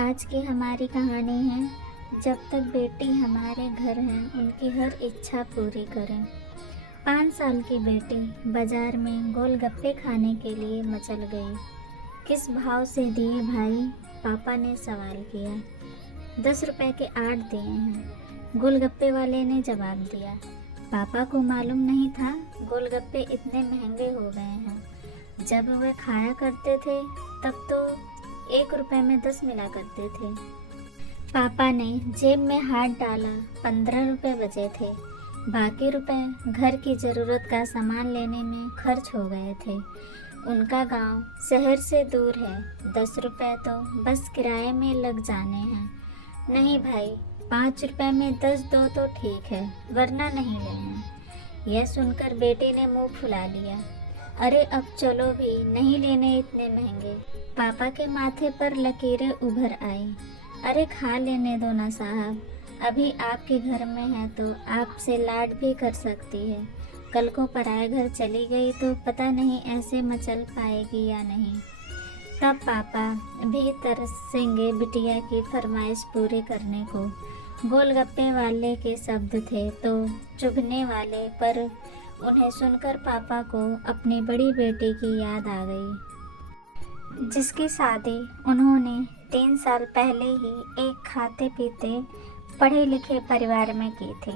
आज की हमारी कहानी है जब तक बेटी हमारे घर है उनकी हर इच्छा पूरी करें। 5 साल की बेटी बाजार में गोलगप्पे खाने के लिए मचल गई। किस भाव से दिए भाई? पापा ने सवाल किया। 10 रुपए के 8 दिए हैं, गोलगप्पे वाले ने जवाब दिया। पापा को मालूम नहीं था गोलगप्पे इतने महंगे हो गए हैं। जब वे खाया करते थे तब तो 1 रुपए में 10 मिला करते थे। पापा ने जेब में हाथ डाला, 15 रुपए बचे थे। बाकी रुपए घर की ज़रूरत का सामान लेने में खर्च हो गए थे। उनका गांव शहर से दूर है, 10 रुपए तो बस किराए में लग जाने हैं। नहीं भाई, 5 रुपए में 10 दो तो ठीक है, वरना नहीं लेना। यह सुनकर बेटे ने मुंह फुला लिया। अरे अब चलो भी, नहीं लेने इतने महंगे। पापा के माथे पर लकीरें उभर आई। अरे खा लेने दो ना साहब, अभी आपके घर में है तो आपसे लाड भी कर सकती है। कल को पराए घर चली गई तो पता नहीं ऐसे मचल पाएगी या नहीं। तब पापा भी तरसेंगे बिटिया की फरमाइश पूरी करने को। गोलगप्पे वाले के शब्द थे तो चुभने वाले, पर उन्हें सुनकर पापा को अपनी बड़ी बेटी की याद आ गई, जिसकी शादी उन्होंने 3 साल पहले ही एक खाते पीते पढ़े लिखे परिवार में की थी।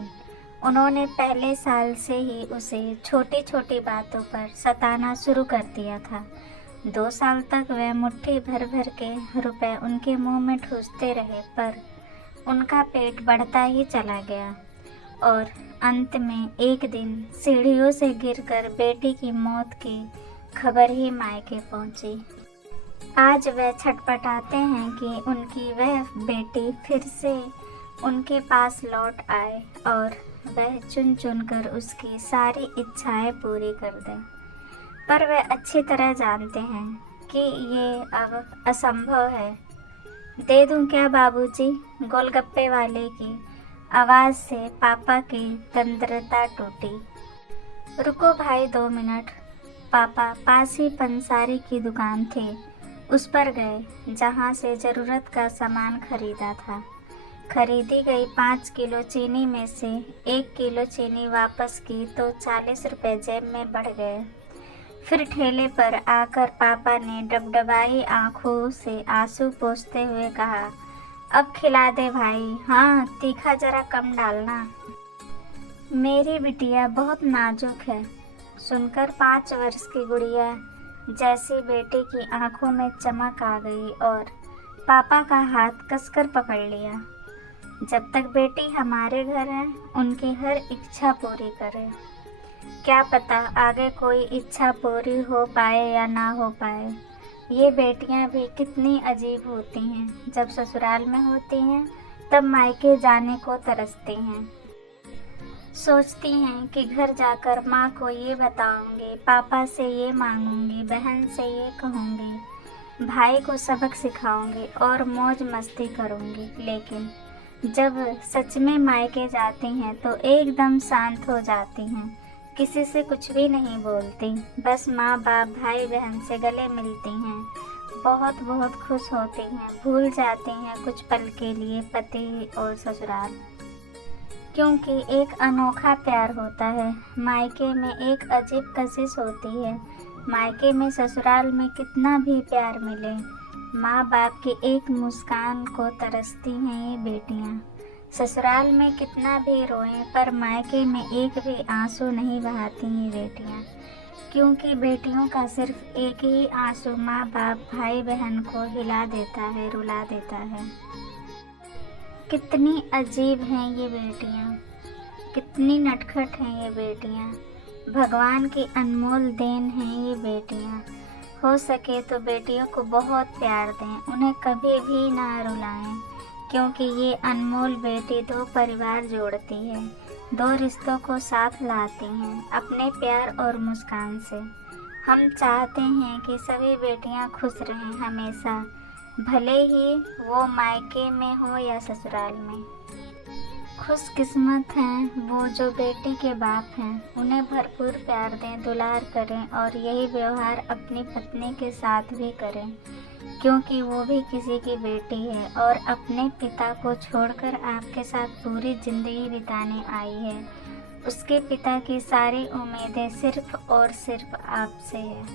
उन्होंने पहले साल से ही उसे छोटी छोटी बातों पर सताना शुरू कर दिया था। 2 साल तक वह मुट्ठी भर भर के रुपए उनके मुंह में ठूसते रहे, पर उनका पेट बढ़ता ही चला गया और अंत में एक दिन सीढ़ियों से गिरकर बेटी की मौत की खबर ही मायके पहुंची। आज वह छटपटाते हैं कि उनकी वह बेटी फिर से उनके पास लौट आए और वह चुन चुन कर उसकी सारी इच्छाएं पूरी कर दें। पर वे अच्छी तरह जानते हैं कि ये अब असंभव है। दे दूं क्या बाबूजी? गोलगप्पे वाले की आवाज़ से पापा की तंद्रता टूटी। रुको भाई 2 मिनट। पापा पास ही पंसारी की दुकान थी, उस पर गए जहाँ से ज़रूरत का सामान खरीदा था। खरीदी गई 5 किलो चीनी में से 1 किलो चीनी वापस की तो 40 रुपये जेब में बढ़ गए। फिर ठेले पर आकर पापा ने डबडबाई आंखों से आंसू पोंछते हुए कहा, अब खिला दे भाई, हाँ तीखा जरा कम डालना। मेरी बिटिया बहुत नाजुक है। सुनकर 5 वर्ष की गुड़िया जैसी बेटी की आंखों में चमक आ गई और पापा का हाथ कसकर पकड़ लिया। जब तक बेटी हमारे घर है उनकी हर इच्छा पूरी करें। क्या पता आगे कोई इच्छा पूरी हो पाए या ना हो पाए। ये बेटियां भी कितनी अजीब होती हैं। जब ससुराल में होती हैं तब मायके जाने को तरसती हैं। सोचती हैं कि घर जाकर माँ को ये बताऊंगी, पापा से ये मांगूंगी, बहन से ये कहूंगी, भाई को सबक सिखाऊंगी और मौज मस्ती करूंगी। लेकिन जब सच में मायके जाती हैं तो एकदम शांत हो जाती हैं, किसी से कुछ भी नहीं बोलती, बस माँ बाप भाई बहन से गले मिलती हैं, बहुत बहुत खुश होती हैं, भूल जाती हैं कुछ पल के लिए पति और ससुराल। क्योंकि एक अनोखा प्यार होता है। मायके में एक अजीब कशिश होती है। मायके में ससुराल में कितना भी प्यार मिले, माँ बाप की एक मुस्कान को तरसती हैं ये बेटियाँ। ससुराल में कितना भी रोएं पर मायके में एक भी आंसू नहीं बहाती ये बेटियाँ, क्योंकि बेटियों का सिर्फ एक ही आंसू माँ बाप भाई बहन को हिला देता है, रुला देता है। कितनी अजीब हैं ये बेटियाँ, कितनी नटखट हैं ये बेटियाँ। भगवान की अनमोल देन हैं ये बेटियाँ। हो सके तो बेटियों को बहुत प्यार दें, उन्हें कभी भी ना रुलाएं, क्योंकि ये अनमोल बेटी 2 परिवार जोड़ती है, 2 रिश्तों को साथ लाती हैं अपने प्यार और मुस्कान से। हम चाहते हैं कि सभी बेटियां खुश रहें हमेशा, भले ही वो मायके में हो या ससुराल में। खुशकिस्मत हैं वो जो बेटी के बाप हैं, उन्हें भरपूर प्यार दें, दुलार करें और यही व्यवहार अपनी पत्नी के साथ भी करें। क्योंकि वो भी किसी की बेटी है और अपने पिता को छोड़कर आपके साथ पूरी ज़िंदगी बिताने आई है। उसके पिता की सारी उम्मीदें सिर्फ़ और सिर्फ़ आपसे है।